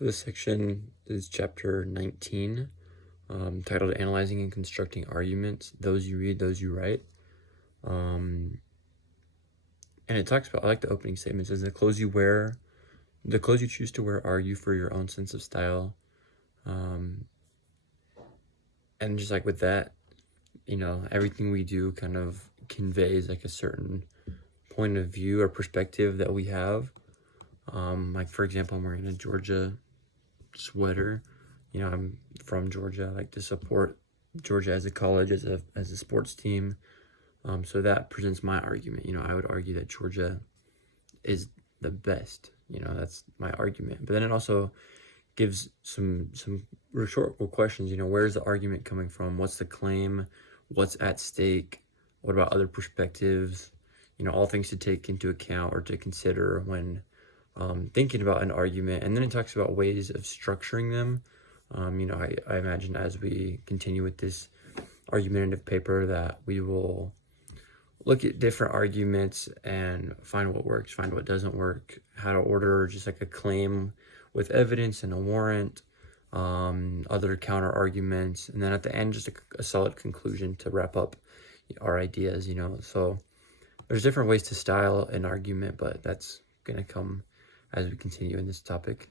So this section is chapter 19, titled Analyzing and Constructing Arguments. Those you read, those you write. And it talks about, I like the opening statement. It says, the clothes you choose to wear argue for your own sense of style. And just like with that, everything we do kind of conveys like a certain point of view or perspective that we have. Like for example, I'm wearing a Georgia sweater. I'm from Georgia. I like to support Georgia as a college, as a sports team. So that presents my argument. I would argue that Georgia is the best. That's my argument. But then it also gives some rhetorical questions. Where's the argument coming from? What's the claim? What's at stake? What about other perspectives? All things to take into account or to consider when thinking about an argument. And then it talks about ways of structuring them. I imagine as we continue with this argumentative paper that we will look at different arguments and find what works, find what doesn't work, how to order just like a claim with evidence and a warrant, other counter arguments, and then at the end, just a solid conclusion to wrap up our ideas, So there's different ways to style an argument, but that's going to come as we continue in this topic.